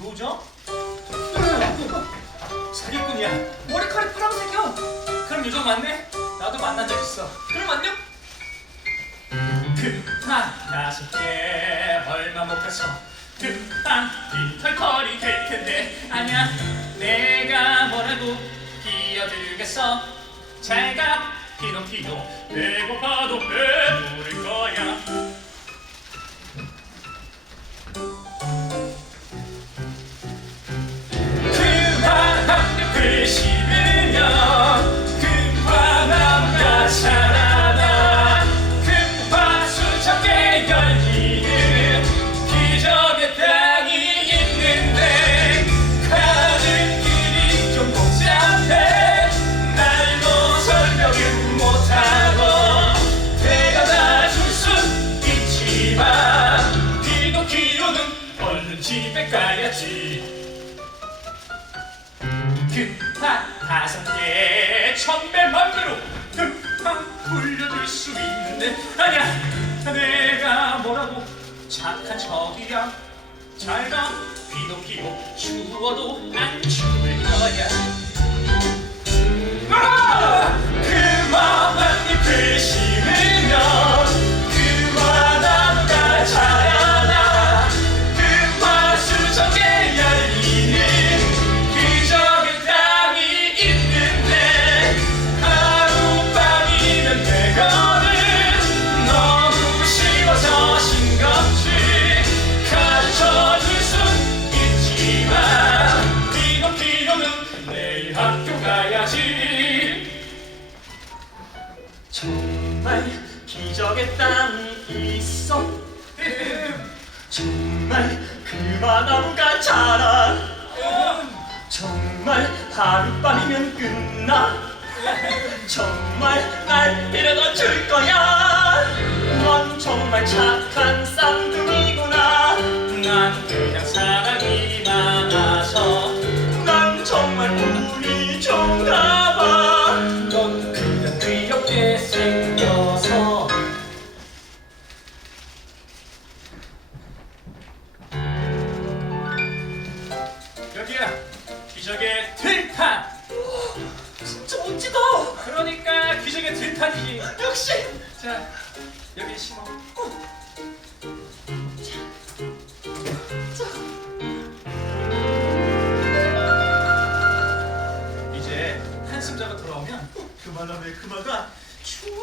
요정? 사기꾼이야. 머리카락 파란색이야. 그럼 요정 맞네? 나도 만난 적 있어. 그럼 안녕. 그한 다섯 개 얼마 못 가서 그한 빈털털이 될 텐데 아니야 내가 뭐라고 끼어들겠어 잘가 피노키노 배고파도 배부를 거야 금방 다섯 개 천배 만 배로 금방 불려줄 수 있는데. 아니야. 내가 뭐라고 착한 척이야? 잘가. 피노키오 추워도 안 추울 거야 정말 기적의 땅이 있어. 정말 금화나무가 자라. 정말 하룻밤이면 끝나. 정말 날 데려다 줄 거야. 넌 정말 착한 쌍둥이 기적의 들판. 진짜 멋지다. 그러니까 기적의 들판이지. 역시. 자 여기 심어. 이제 한숨 자고 돌아오면 그만함의 그마가 충